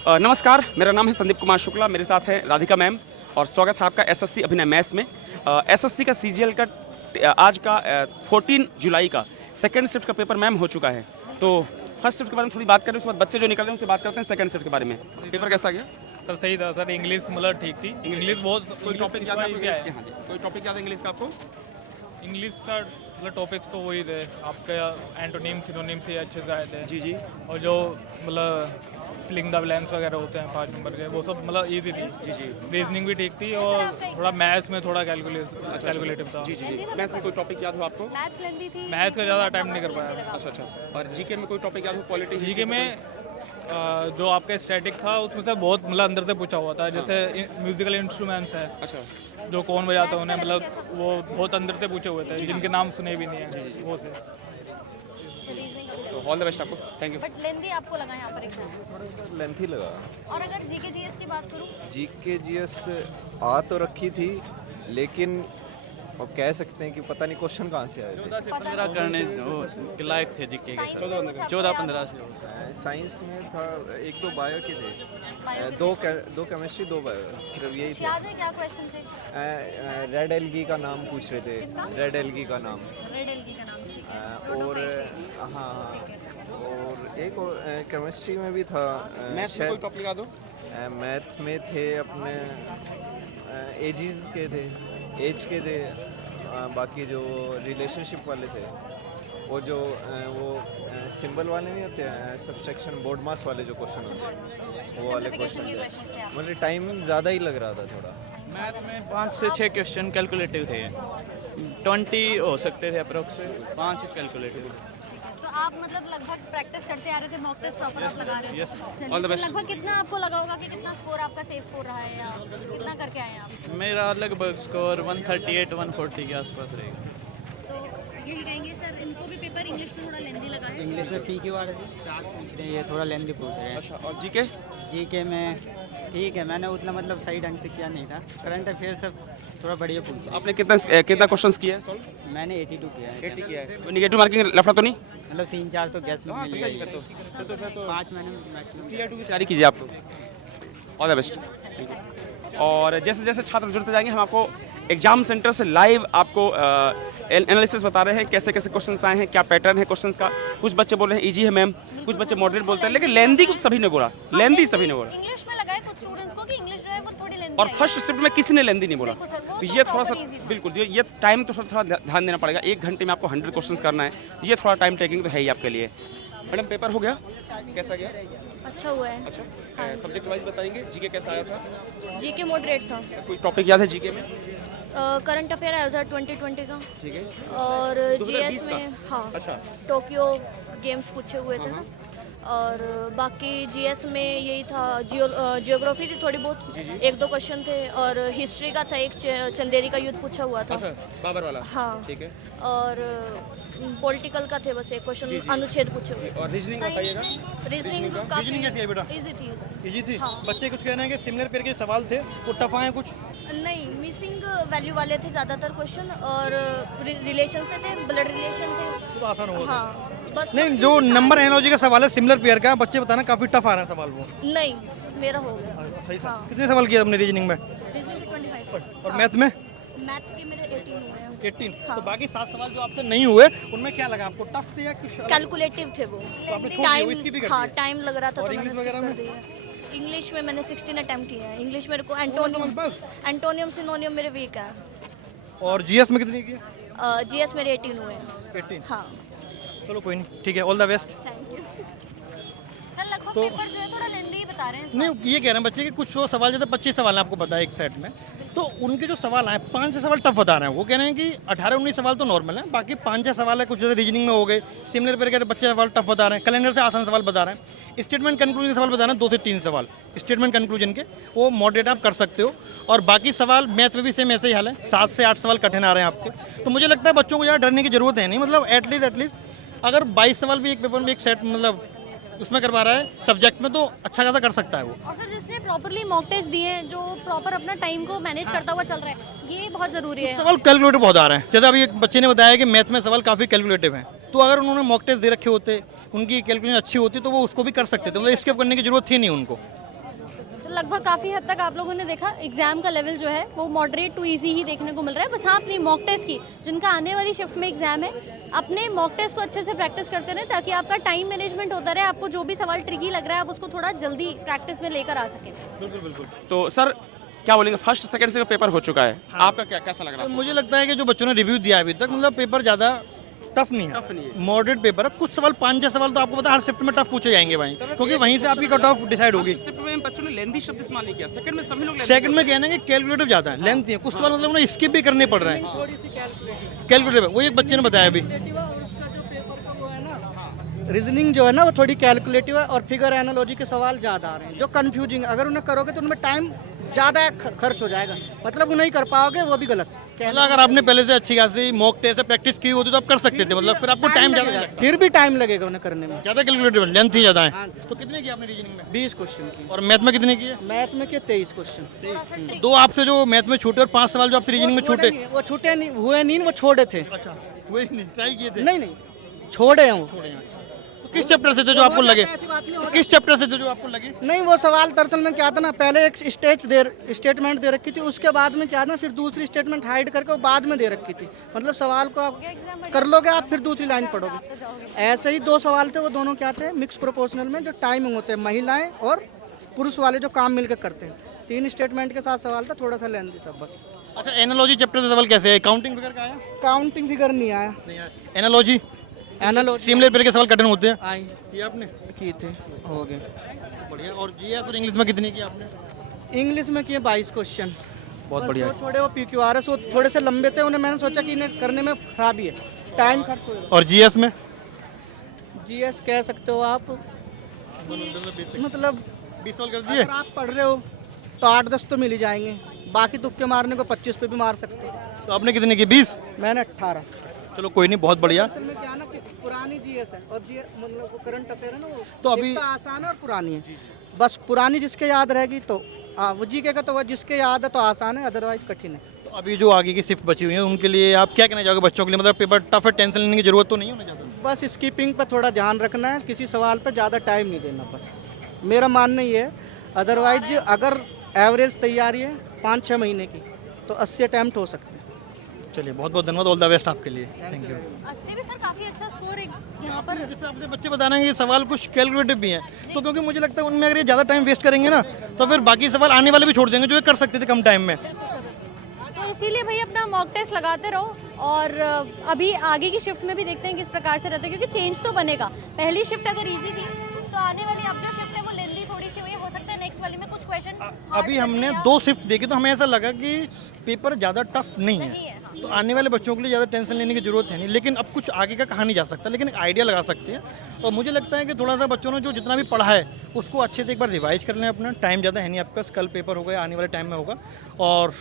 नमस्कार, मेरा नाम है संदीप कुमार शुक्ला, मेरे साथ हैं राधिका मैम और स्वागत है आपका एसएससी अभिनय मैथ्स में। एसएससी का सीजीएल का आज का 14 जुलाई का सेकंड शिफ्ट का पेपर मैम हो चुका है। तो फर्स्ट शिफ्ट के बारे में थोड़ी बात करें, उसके बाद बच्चे जो निकल रहे हैं उनसे बात करते हैं सेकंड शिफ्ट के बारे में। पेपर कैसा गया? सर सही था सर, इंग्लिश मतलब ठीक थी। इंग्लिश बहुत कोई टॉपिक याद है आपको? क्या है? हाँ जी, कोई टॉपिक याद है इंग्लिश का आपको? इंग्लिश का मतलब टॉपिक्स तो वही थे आपके, एंटोनिम सिनोनिम से अच्छे से आए थे। जी जी और जो मतलब फिलिंग द ब्लैंक्स वगैरह होते हैं 5 नंबर के, वो सब मतलब ईजी थी। जी जी रीजनिंग भी ठीक थी और थोड़ा मैथ्स में थोड़ा कैलकुलेटिव था। जी जी जी मैथ्स में कोई टॉपिक याद हो आपको? मैथ्स लेंदी थी, मैथ्स का ज़्यादा अटैम्प्ट नहीं कर पाया। अच्छा अच्छा। और जीके में कोई टॉपिक याद हो? पॉलिटी जीके में जो आपका स्टैटिक था उसमें से बहुत मतलब अंदर से पूछा हुआ था। जैसे म्यूजिकल इंस्ट्रूमेंट्स है, अच्छा जो कौन बजाता है उन्हें, मतलब वो बहुत अंदर से पूछे हुए थे जिनके नाम सुने भी नहीं है वो थे। तो ऑल द बेस्ट आपको, थैंक यू। बट लेंदी आपको लगा यहाँ पर एग्जाम? लेंथी लगा। और अगर जीके जीएस की बात करूँ? जीके जीएस आ तो रखी थी, लेकिन अब कह सकते हैं कि पता नहीं क्वेश्चन कहाँ से आए थे। 14 से 15 करने के लायक थे जीके के सर। 14-15 से साइंस में था, एक दो बायो के थे, बायो के दो केमिस्ट्री दो बायो, सिर्फ यही थे। याद है क्या क्वेश्चन थे? रेड एल्गी का नाम पूछ रहे थे। किसका? रेड एल्गी का नाम। रेड एल्गी का नाम, ठीक है। और रोडोफाइसी, हाँ, ठीक है। और एक केमिस्ट्री में भी था। मैथ्स में कोई टॉपिक याद हो? मैथ में थे अपने एजिज के थे, एज के थे। बाकी जो रिलेशनशिप वाले थे, वो जो वो सिंबल वाले नहीं होते, सब्सट्रैक्शन बोर्ड मास वाले जो क्वेश्चन होते हैं, वो वाले Simplification के क्वेश्चन questions थे थे। आपके। मतलब टाइम ज़्यादा ही लग रहा था थोड़ा। मैथ में 5 से 6 क्वेश्चन कैलकुलेटिव थे। 20 हो सकते थे अप्रोक्स, 5 कैलकुलेटिव। तो आप मतलब लगभग प्रैक्टिस करते आ रहे थे, मॉक टेस्ट प्रॉपर आप लगा रहे yes, थे। All the तो best. लगभग कितना आपको लगा होगा कि कितना स्कोर आपका सेफ स्कोर रहा है, या कितना करके आए हैं आप? मेरा लगभग स्कोर 138-140 के आसपास रहेगा। तो यही कहेंगे सर, इनको भी पेपर इंग्लिश में थोड़ा लेंदी लगा है। इंग्लिश में पी क्यू आर से 4 पूछ रहे हैं, ये थोड़ा लेंदी पूछ रहे हैं। अच्छा, और जीके? जीके में ठीक है, मैंने उतना मतलब सही ढंग से किया नहीं था। करंट अफेयर सब थोड़ा बढ़िया पूछा। आपने कितना क्वेश्चंस किया है सॉल्व? मैंने 82 किया है। 80 किया है। निगेटिव मार्किंग लफड़ा तो नहीं? मतलब 3-4 तो गैस में हाँ, मिल तो सही गई है है। तो फिर तो 5 मैंने मैक्सिमम। टीयर 2 की तैयारी कीजिए आप लोग। All the best, thank you. और जैसे जैसे छात्र जुड़ते जाएंगे, हम आपको एग्जाम सेंटर से लाइव आपको एनालिसिस बता रहे हैं, कैसे कैसे क्वेश्चंस आए हैं, क्या पैटर्न है क्वेश्चंस का। कुछ बच्चे बोल रहे हैं इजी है मैम, कुछ बच्चे मॉडरेट बोलते हैं, लेकिन लेंदी को सभी ने बोला, लेंदी सभी ने बोला। इंग्लिश में लगा है कुछ स्टूडेंट्स को कि इंग्लिश जो है वो थोड़ी लेंदी और फर्स्ट शिफ्ट में किसी ने लेंदी नहीं बोला। बिल्कुल सर, वो तो तो ये थोड़ा सा proper easy था। बिल्कुल ये टाइम तो थोड़ा ध्यान देना पड़ेगा। 1 घंटे में आपको 100 क्वेश्चंस करना है, ये थोड़ा टाइम टेकिंग तो है ही आपके लिए। मैडम पेपर हो गया, कैसा गया? अच्छा हुआ है। अच्छा, सब्जेक्ट वाइज बताएंगे, जीके कैसा आया था? जीके मॉडरेट था। कोई टॉपिक याद है जीके में? करंट अफेयर आया था 2020 का। ठीक है। और 2020 जीएस का? में हाँ अच्छा, टोक्यो गेम्स पूछे हुए थे ना। और बाकी जीएस में यही था, जियोग्राफी थी थोड़ी बहुत, 1-2 क्वेश्चन थे। और हिस्ट्री का था, एक चंदेरी का युद्ध पूछा हुआ था। अच्छा बाबर वाला। हाँ। ठीक है। और पॉलिटिकल का थे बस एक क्वेश्चन, अनुच्छेद पूछे हुए। और रीजनिंग बताइएगा। रीजनिंग रीजनिंग कैसी है बेटा? इजी थी। इजी थी। हाँ। बच्चे कुछ कह रहे हैं कि सिमिलर पेयर के सवाल थे, वो टफ आए कुछ। नहीं, मिसिंग वैल्यू वाले थे ज़्यादातर क्वेश्चन, और रिलेशन से थे, ब्लड रिलेशन थे। तो आसान हो हाँ बस। नहीं, जो नंबर एनालॉजी का सवाल है सिमिलर पेयर का, बच्चे बताना काफी टफ आ रहा है सवाल वो। नहीं, मेरा हो गया। सही था। हाँ। कितने सवाल किया तुमने रीजनिंग में? रीजनिंग के 25। और मैथ में? मैथ के मेरे 18 हुए हैं। 18। हाँ। तो बाकी 7 सवाल जो आपसे नहीं हुए, उनमें क्या लगा आपको? टफ थे या कुछ अलग? कैलकुलेटिव थे वो। आपने छोड़ दिया, वो इसकी भी कर हाँ, दिया? टाइम लग रहा था और तो मैंने इंग्लिश skip वगैरह कर दिया। इंग्लिश में मैंने 16 अटेम्प्ट किया है। इंग्लिश मेरे को सवाल बस? एंटोनियम सिनोनियम मेरे वीक है। और जीएस में कितनी किया? जीएस मेरे 18 हुए हैं। 18। हाँ, चलो कोई नहीं, ठीक है, all the best. Thank you. Sir लगभग तो- पेपर जो है थोड़ा लेंदी ही बता रहे हैं इस नहीं, ये कह रहे हैं बच्चे कि कुछ सवाल जैसे 25 सवाल हैं आपको पता है एक सेट में, तो उनके जो सवाल आए 5-6 सवाल टफ बता रहे हैं। वो कह रहे हैं कि 18-19 सवाल तो नॉर्मल है, बाकी 5-6 सवाल है कुछ जैसे रीजनिंग में हो गए, सिमिलर पेयर के बच्चे सवाल टफ बता रहे हैं, कैलेंडर से आसान सवाल बता रहे हैं, स्टेटमेंट कंक्लूजन के सवाल बता रहे हैं 2 से 3 सवाल स्टेटमेंट कंक्लूजन के, वो मॉडरेट आप कर सकते हो। और बाकी सवाल मैथ में भी सेम ऐसे ही हाल है, 7 से 8 सवाल कठिन आ रहे हैं आपके। तो मुझे लगता है बच्चों को ज़्यादा डरने की जरूरत है नहीं, मतलब एटलीस्ट अगर 22 सवाल भी एक पेपर में एक सेट मतलब उसमें करवा रहा है सब्जेक्ट में, तो अच्छा खासा कर सकता है वो। और सर जिसने प्रॉपरली मॉक टेस्ट दिए हैं, जो प्रॉपर अपना टाइम को मैनेज करता हुआ चल रहा है, ये बहुत ज़रूरी है। सवाल कैलकुलेटिव बहुत आ रहे हैं, जैसे अभी एक बच्चे ने बताया कि मैथ में सवाल काफ़ी कैलकुलेटिव हैं, तो अगर उन्होंने मॉक टेस्ट दे रखे होते, उनकी कैलकुलेशन अच्छी होती, तो वो उसको भी कर सकते थे, मतलब स्किप करने की जरूरत थी नहीं उनको। लगभग काफ़ी हद तक आप लोगों ने देखा एग्जाम का लेवल जो है वो मॉडरेट टू इजी ही देखने को मिल रहा है। बस हाँ अपनी मॉक टेस्ट की, जिनका आने वाली शिफ्ट में एग्जाम है, अपने मॉक टेस्ट को अच्छे से प्रैक्टिस करते रहें ताकि आपका टाइम मैनेजमेंट होता रहे। आपको जो भी सवाल ट्रिकी लग रहा है आप उसको थोड़ा जल्दी प्रैक्टिस में लेकर आ सकें। बिल्कुल बिल्कुल। तो सर क्या बोलेंगे, फर्स्ट सेकंड से पेपर हो चुका है, आपका क्या कैसा लग रहा तो है? मुझे लगता है कि जो बच्चों ने रिव्यू दिया अभी तक, मतलब पेपर ज़्यादा टफ नहीं है, मॉडरेट पेपर है। कुछ सवाल 5-6 सवाल तो आपको पता है हर शिफ्ट में टफ पूछे जाएंगे भाई, क्योंकि वहीं से आपकी कट ऑफ डिसाइड होगी। शिफ्ट में बच्चों ने लेंदी शब्द इस्तेमाल नहीं किया, सेकंड में सभी लोग सेकंड में कहना है कि कैलकुलेटिव ज़्यादा है, लेंथ है, कुछ सवाल मतलब उन्हें स्किप भी करने पड़ रहे हैं। कैलकुलेटिव वो एक बच्चे ने बताया अभी। रीजनिंग जो है ना वो थोड़ी कैलकुलेटिव है और फिगर एनालॉजी के सवाल ज़्यादा आ रहे हैं जो कंफ्यूजिंग। अगर उन्हें करोगे तो उनमें टाइम ज़्यादा खर्च हो जाएगा, मतलब उन्हें ही कर पाओगे वो भी गलत। मतलब अगर आपने पहले से अच्छी खासी मॉक टेस्ट से प्रैक्टिस की होती तो आप कर सकते थे, मतलब फिर आपको टाइम ज़्यादा लगता। फिर भी टाइम लगेगा उन्हें करने में। ज़्यादा कैलकुलेटिव लेंथ ही ज़्यादा है। तो कितने की आपने रीजनिंग में? 20 क्वेश्चन की। और मैथ में कितने की है? मैथ में किए 23 क्वेश्चन। 2 आपसे जो मैथ में छूटे और 5 सवाल जो आपसे रीजनिंग में छूटे। वो छूटे नहीं हुए, नहीं वो छोड़े थे। अच्छा वही नहीं ट्राई किए थे? नहीं छोड़े हैं वो। तो किस चैप्टर से थे जो आपको लगे? किस चैप्टर से थे जो आपको लगे? नहीं वो सवाल दरअसल में क्या था ना, पहले एक स्टेटमेंट दे रखी थी, उसके बाद में क्या था फिर दूसरी स्टेटमेंट हाइड करके वो बाद में दे रखी थी। मतलब सवाल को आप कर लोगे आप फिर दूसरी लाइन पढ़ोगे। ऐसे ही 2 सवाल थे, वो दोनों क्या थे मिक्स प्रोपोर्शनल में, जो टाइमिंग होते हैं महिलाएं और पुरुष वाले जो काम मिलकर करते हैं। 3 स्टेटमेंट के साथ सवाल था, थोड़ा सा लेंथी था बस। अच्छा एनालॉजी चैप्टर से सवाल कैसे है? काउंटिंग फिगर का आया? काउंटिंग फिगर नहीं आया। एनालॉजी सिमिलर पेयर के सवाल कठिन होते हैं। आई ये आपने किए थे, हो गए बढ़िया। और जीएस और इंग्लिश में कितनी की आपने? इंग्लिश में किए 22 क्वेश्चन। बहुत बढ़िया। वो छोड़े वो PQRS वो थोड़े से लंबे थे, उन्हें मैंने सोचा कि इन्हें करने में खराबी है, टाइम खर्च होगा। और जीएस में? GS कह सकते हो आप, मतलब 20 सवाल कर दिए। अगर आप पढ़ रहे हो तो 8-10 तो मिल ही जाएंगे, बाकी तुक्के मारने को 25 पे भी मार सकते हो। तो आपने कितने की? 20? मैंने 18। चलो कोई नहीं, बहुत बढ़िया। असल में क्या है ना कि पुरानी GS है और GS मतलब वो करंट अफेयर है ना, वो तो अभी एक तो आसान है और पुरानी है। बस पुरानी जिसके याद रहेगी तो वो GK का तो वो जिसके याद है तो आसान है, अदरवाइज कठिन है। तो अभी जो आगे की शिफ्ट बची हुई है उनके लिए आप क्या कहना चाहोगे बच्चों के लिए? मतलब पेपर टफ है, टेंशन लेने की जरूरत तो नहीं होना चाहता? बस स्कीपिंग पर थोड़ा ध्यान रखना है, किसी सवाल पर ज़्यादा टाइम नहीं देना, बस मेरा मानना ये है। अदरवाइज अगर एवरेज तैयारी है 5-6 महीने की तो 80 अटैम्प्ट हो सकते हैं। चलिए बहुत बहुत धन्यवाद, ऑल द बेस्ट आपके लिए। Thank you. 80 भी सर काफ़ी अच्छा स्कोर है यहाँ पर। जैसे आपसे बच्चे बता रहे हैं कि ये सवाल कुछ कैलकुलेटिव भी हैं, तो क्योंकि मुझे लगता है उनमें अगर ये ज़्यादा टाइम वेस्ट करेंगे ना तो फिर बाकी सवाल आने वाले भी छोड़ देंगे जो ये कर सकते थे कम टाइम में। तो इसीलिए भाई अपना मॉक टेस्ट लगाते रहो और अभी आगे की शिफ्ट में भी देखते हैं किस प्रकार से रहता है, क्योंकि चेंज तो बनेगा। पहली शिफ्ट अगर इजी थी तो आने वाली अब जो शिफ्ट है वो लेंदी थोड़ी सी हुई, हो सकता है नेक्स्ट वाली में कुछ क्वेश्चन। अभी हमने 2 शिफ्ट देखी तो हमें ऐसा लगा कि पेपर ज़्यादा टफ नहीं है, तो आने वाले बच्चों के लिए ज़्यादा टेंशन लेने की जरूरत है नहीं। लेकिन अब कुछ आगे का कहा नहीं जा सकता, लेकिन एक आइडिया लगा सकते हैं। और मुझे लगता है कि थोड़ा सा बच्चों ने जो जितना भी पढ़ा है उसको अच्छे से एक बार रिवाइज कर लें। अपना टाइम ज़्यादा है नहीं आपका, कल पेपर होगा, आने वाले टाइम में होगा, और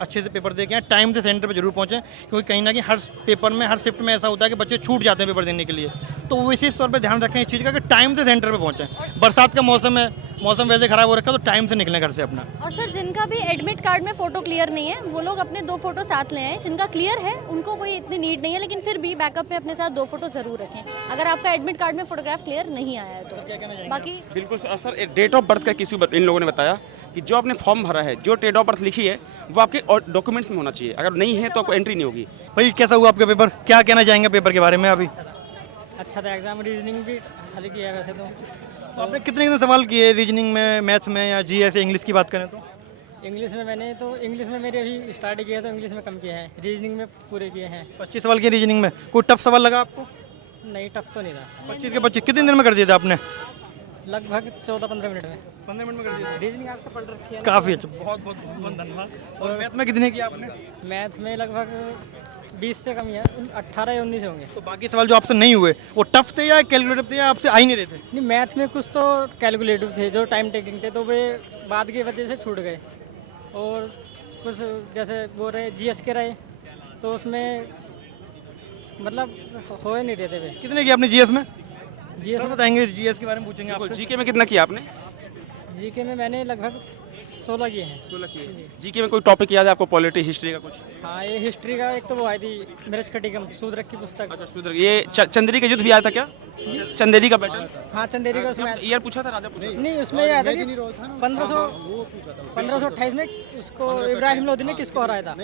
अच्छे से पेपर दे के आएं, टाइम से सेंटर पे जरूर पहुंचें, क्योंकि कहीं ना कहीं हर पेपर में हर शिफ्ट में ऐसा होता है कि बच्चे छूट जाते हैं पेपर देने के लिए। तो वो विशेष तौर पे ध्यान रखें इस चीज़ का कि टाइम से सेंटर पे पहुंचें। बरसात का मौसम है, मौसम वैसे खराब हो रखा है, तो टाइम से निकलें घर से अपना। और सर जिनका भी एडमिट कार्ड में फ़ोटो क्लियर नहीं है वो लोग अपने 2 फोटो साथ ले आए। जिनका क्लियर है उनको कोई इतनी नीड नहीं है, लेकिन फिर भी बैकअप में अपने साथ 2 फोटो ज़रूर रखें अगर आपका एडमिट कार्ड में फोटोग्राफ क्लियर नहीं आया है तो। बाकी बिल्कुल सर, डेट ऑफ बर्थ का किसी इन लोगों ने बताया कि जो आपने फॉर्म भरा है, जो डेट ऑफ बर्थ लिखी है वो आपके डॉक्यूमेंट्स में होना चाहिए, अगर नहीं है तो आपको एंट्री नहीं होगी। भाई कैसा हुआ आपका पेपर? क्या कहना चाहेंगे पेपर के बारे में? अभी अच्छा था, एग्जाम रीजनिंग भी हल किया है वैसे तो। आपने कितने सवाल किए रीजनिंग में, मैथ्स में, या जीएस इंग्लिश की बात करें तो? इंग्लिश में मैंने तो इंग्लिश में मेरे अभी स्टार्ट किया तो इंग्लिश में कम किया है, रीजनिंग में पूरे किए हैं। 25 सवाल किए रीजनिंग में। कोई टफ सवाल लगा आपको? नहीं टफ तो नहीं था। 25 के 25 कितने दिन में कर दिए थे आपने? लगभग 14-15 मिनट में। 15 मिनट में कर दिए थे। रीजनिंग आपसे पढ़ रखी है। काफ़ी अच्छा, बहुत बहुत बहुत धन्यवाद। और मैथ में कितने किया आपने? मैथ में लगभग 20 से कम ही है, 18 या 19 होंगे। तो बाकी सवाल जो आपसे नहीं हुए वो टफ थे या कैलकुलेटिव थे या आपसे आ ही नहीं रहे थे? नहीं मैथ में कुछ तो कैलकुलेटिव थे जो टाइम टेकिंग थे, तो वे बाद की वजह से छूट गए। और कुछ जैसे वो रहे GS के रहे तो उसमें मतलब हो ही नहीं रहे थे वे। कितने किया आपने जीएस में? GS सर बताएंगे, जीएस के बारे में पूछेंगे आपको। जीके में कितना किया आपने? GK में मैंने लगभग 16 किए हैं। 16 किए। जीके में कोई टॉपिक याद है आपको, पॉलिटी हिस्ट्री का कुछ? हाँ, ये हिस्ट्री का एक तो वो आई थी मेरे खटीकम शूद्रक की पुस्तक। अच्छा शूद्र, ये चंदेरी का युद्ध भी आया था क्या? चंदेरी का बैटल हाँ, चंदेरी का उसमें ईयर पूछा था, राजा पूछा था? नहीं, उसमें ये आया था कि 1528 में उसको इब्राहिम लोदी ने किसको हराया था?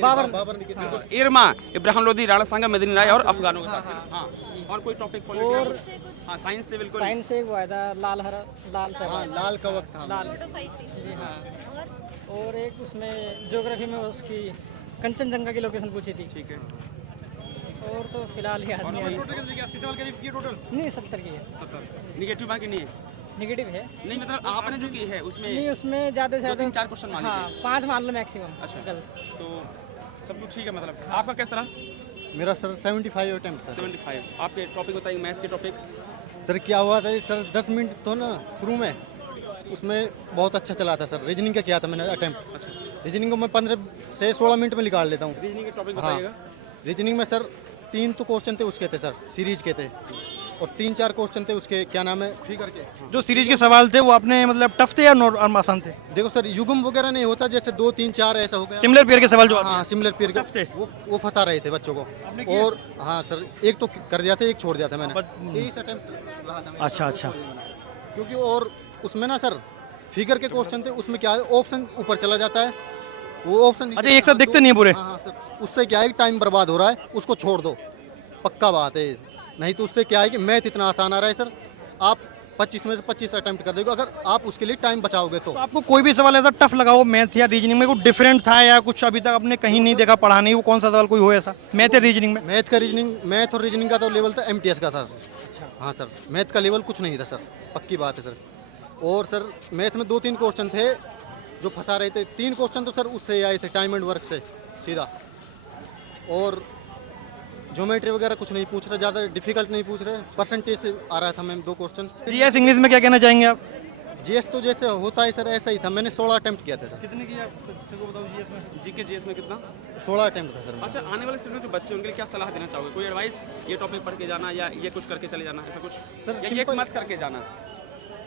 बाबर। इरमा इब्राहिम लोदी, राणा सांगा, मदनी राय और अफगानों के साथ। हाँ, और कोई टॉपिक और हाँ, साइंस से बिल्कुल। साइंस से वो आया था लाल कवक था। लाल, जी हाँ। और एक उसमें ज्योग्राफी में उसकी कंचनजंगा की लोकेशन पूछी थी। ठीक है। और तो फिलहाल याद नहीं आ रही। नहीं, 70 की है। 70 निगेटिव मार्क नहीं है? निगेटिव है। नहीं मतलब आपने जो की है उसमें नहीं, उसमें ज़्यादा से ज़्यादा 4 क्वेश्चन मांगे हाँ, 5 मान लो मैक्सिमम। अच्छा। गलत। तो सब कुछ ठीक है मतलब। आपका कैसा रहा? मेरा सर 75 अटेम्प्ट था। 75। आपके टॉपिक बताइए, मैथ्स के टॉपिक। सर क्या हुआ था सर, 10 मिनट तो ना शुरू में उसमें बहुत अच्छा चला था सर। रीजनिंग का किया था मैंने अटेम्प्ट। अच्छा। रीजनिंग को मैं 15 से 16 मिनट में निकाल लेता हूँ। रीजनिंग के टॉपिक हाँ, बताइएगा। रीजनिंग में सर 3 तो क्वेश्चन थे उसके थे सर, सीरीज के थे, और 3-4 क्वेश्चन थे उसके क्या नाम है फिगर के। जो सीरीज के सवाल थे वो आपने मतलब टफ थे या आसान थे? देखो सर, युग्म वगैरह नहीं होता, जैसे 2 3 4 ऐसा हो गया। सिमिलर पेयर के सवाल जो हाँ, सिमिलर पेयर टफ थे। वो फंसा रहे थे बच्चों को। और हाँ सर, एक तो कर दिया था, एक छोड़ दिया था मैंने। 23 अटेम्प्ट रहा था मेरा। अच्छा। क्योंकि और उसमें ना सर फिगर के क्वेश्चन थे, उसमें क्या है ऑप्शन ऊपर चला जाता है, वो ऑप्शन अच्छा, एक साथ दिखते नहीं है पूरे? हाँ सर, उससे क्या है कि टाइम बर्बाद हो रहा है, उसको छोड़ दो, पक्का बात है। नहीं तो उससे क्या है कि मैथ इतना आसान आ रहा है सर, आप 25 में से 25 अटेम्प्ट कर दोगे अगर आप उसके लिए टाइम बचाओगे तो। आपको कोई भी सवाल ऐसा टफ लगा हो मैथ या रीजनिंग में, कुछ डिफरेंट था या कुछ अभी तक आपने कहीं नहीं देखा, पढ़ा नहीं, वो कौन सा सवाल कोई हो ऐसा मैथ या रीजनिंग में? मैथ और रीजनिंग का तो लेवल था MTS का था। हाँ सर, मैथ का लेवल कुछ नहीं था सर, पक्की बात है सर। और सर मैथ में 2-3 क्वेश्चन थे जो फंसा रहे थे। 3 क्वेश्चन तो सर उससे आए थे, टाइम एंड वर्क से सीधा। और ज्योमेट्री वगैरह कुछ नहीं पूछ रहे, ज़्यादा डिफिकल्ट नहीं पूछ रहे, परसेंटेज से आ रहा था मैम 2 क्वेश्चन। जीएस इंग्लिश में क्या कहना चाहेंगे आप? जीएस तो जैसे होता है सर ऐसा ही था, मैंने 16 अटेम्प्ट किया था सर। कितने किया बताओ जीएस में? जीके जीएस में कितना? 16 अटेम्प्ट था सर। अच्छा, आने वाले स्टूडेंट जो बच्चे उनके लिए क्या सलाह देना चाहोगे? कोई एडवाइस, ये टॉपिक पढ़ के जाना या ये कुछ करके चले जाना, ऐसा कुछ सर या ये मत करके जाना?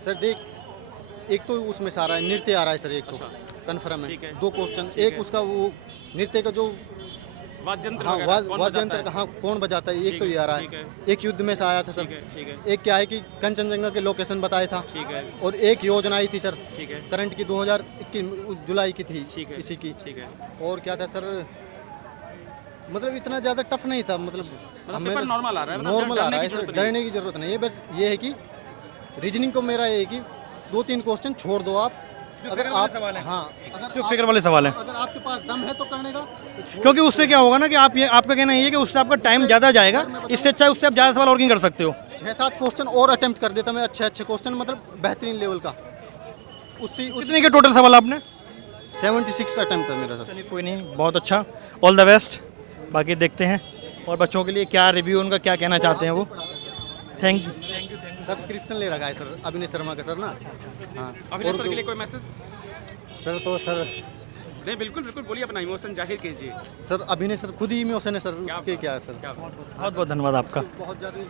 सर देख, एक तो उसमें सारा है, नृत्य आ रहा है सर, एक तो कन्फर्म है। ठीक है। 2 क्वेश्चन, एक उसका वो नृत्य का जो वाद्यंत्र हाँ वगैरह कौन वाद्यंत्र बजाता का है? हाँ कौन बजाता है, एक तो ये आ रहा ठीक है। है। एक युद्ध में से आया था सर। ठीक है। एक क्या है कि कंचनजंगा के लोकेशन बताया था। ठीक है। और एक योजना आई थी सर, ठीक है। करंट की 2021 जुलाई की थी। ठीक है। इसी की। ठीक है। और क्या था सर, मतलब इतना ज़्यादा टफ नहीं था, मतलब पेपर नॉर्मल आ रहा है, मतलब नॉर्मल आ डरने रहा की है सर, जरूरत नहीं है। डरने की जरूरत नहीं है। बस ये है कि रीजनिंग को मेरा ये है कि 2-3 क्वेश्चन छोड़ दो आप, अगर आप हाँ जो फिगर वाले सवाल है, अगर आपके पास दम है तो करने का। क्योंकि उससे क्या होगा ना कि आप ये आपका कहना ये है कि उससे आपका टाइम ज़्यादा जाएगा, इससे अच्छा उससे आप ज़्यादा सवाल और नहीं कर सकते हो। 6-7 क्वेश्चन और अटेम्प्ट कर देता मैं, अच्छे क्वेश्चन, मतलब बेहतरीन लेवल का। उसी कितने के टोटल सवाल आपने? 76 अटेम्प्ट था मेरा सर। चलिए कोई नहीं, बहुत अच्छा, ऑल द बेस्ट। बाकी देखते हैं और बच्चों के लिए क्या रिव्यू, उनका क्या कहना चाहते हैं वो। Thank you. सब्सक्रिप्शन ले रखा है सर अभिनय शर्मा का सर ना। हाँ, अभिनय सर के लिए कोई मैसेज? सर तो सर नहीं, बिल्कुल बिल्कुल बोलिए, अपना इमोशन जाहिर कीजिए। सर अभिनय सर खुद ही इमोशन है सर, उसके क्या है सर। बहुत बहुत धन्यवाद आपका। बहुत ज़्यादा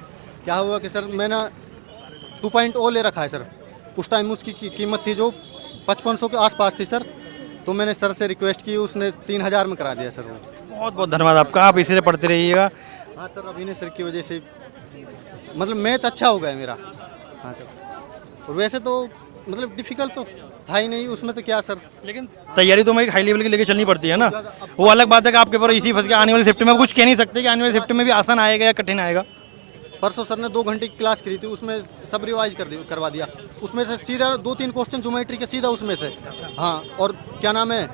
क्या हुआ कि सर मैंने 2.0 ले रखा है सर। उस टाइम उसकी कीमत थी जो 5500 के आसपास थी सर, तो मैंने सर से रिक्वेस्ट की, उसने 3000 में करा दिया सर वो। बहुत बहुत धन्यवाद आपका, आप इसी से पढ़ते रहिएगा। हाँ सर, अभिनय सर की वजह से मतलब मैथ अच्छा हो गया मेरा। हाँ सर, और वैसे तो मतलब डिफ़िकल्ट तो था ही नहीं उसमें, तो क्या सर, लेकिन तैयारी तो हमें हाई लेवल की लेके चलनी पड़ती है ना। वो अलग बात है कि आपके पर इसी फंस गया, आने वाली शिफ्ट में आप कुछ कह नहीं सकते कि आने वाली शिफ्ट में भी आसान आएगा या कठिन आएगा। परसों सर ने 2 घंटे की क्लास करी थी, उसमें सब रिवाइज करवा दिया। उसमें से सीधा 2-3 क्वेश्चन ज्योमेट्री के सीधा उसमें से। हाँ, और क्या नाम है,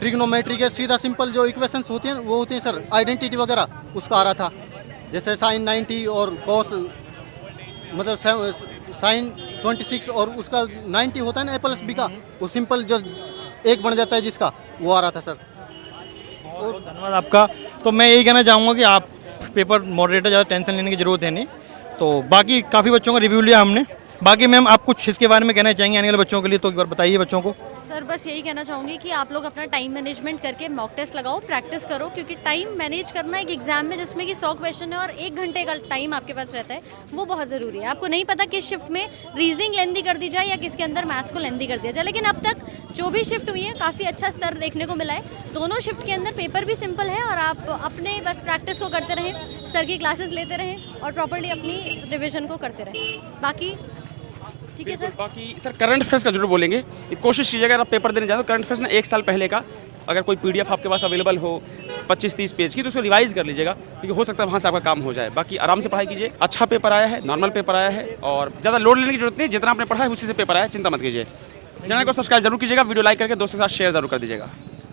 ट्रिग्नोमेट्री के सीधा सिंपल जो इक्वेशंस होती हैं वो होती हैं सर, आइडेंटिटी वगैरह उसका आ रहा था। जैसे साइन 90 और कॉस मतलब साइन 26 और उसका 90 होता है ना A+B का, वो सिंपल जो एक बन जाता है जिसका, वो आ रहा था सर। और धन्यवाद आपका। तो मैं यही कहना चाहूँगा कि आप पेपर मॉडरेटर, ज़्यादा टेंशन लेने की ज़रूरत है नहीं। तो बाकी काफ़ी बच्चों का रिव्यू लिया हमने, बाकी मैम आप कुछ इसके बारे में कहना चाहेंगे आने वाले बच्चों के लिए, तो एक बार बताइए बच्चों को। सर बस यही कहना चाहूँगी कि आप लोग अपना टाइम मैनेजमेंट करके मॉक टेस्ट लगाओ, प्रैक्टिस करो, क्योंकि टाइम मैनेज करना एक एग्जाम में जिसमें कि 100 क्वेश्चन है और 1 घंटे का टाइम आपके पास रहता है, वो बहुत ज़रूरी है। आपको नहीं पता किस शिफ्ट में रीजनिंग लेंदी कर दी जाए या किसके अंदर मैथ्स को लेंदी कर दिया जाए, लेकिन अब तक जो भी शिफ्ट हुई है काफ़ी अच्छा स्तर देखने को मिला है। दोनों शिफ्ट के अंदर पेपर भी सिंपल है और आप अपने बस प्रैक्टिस को करते रहें, सर की क्लासेस लेते रहें और प्रॉपरली अपनी रिविजन को करते रहें। बाकी ठीक है सर। बाकी सर करंट अफेयर्स का जरूर बोलेंगे, एक कोशिश कीजिएगा अगर आप पेपर देने जाए तो करंट अफेयर्स ना 1 साल पहले का अगर कोई पीडीएफ आपके पास अवेलेबल हो 25-30 पेज की, तो उसको रिवाइज कर लीजिएगा, क्योंकि हो सकता है वहाँ से आपका काम हो जाए। बाकी आराम से पढ़ाई कीजिए, अच्छा पेपर आया है, नॉर्मल पेपर आया है और ज़्यादा लोड लेने की जरूरत नहीं, जितना आपने पढ़ा है उसी से पेपर आया है, चिंता मत कीजिए। चैनल को सब्सक्राइब जरूर कीजिएगा, वीडियो लाइक करके दोस्तों के साथ शेयर जरूर कर दीजिएगा।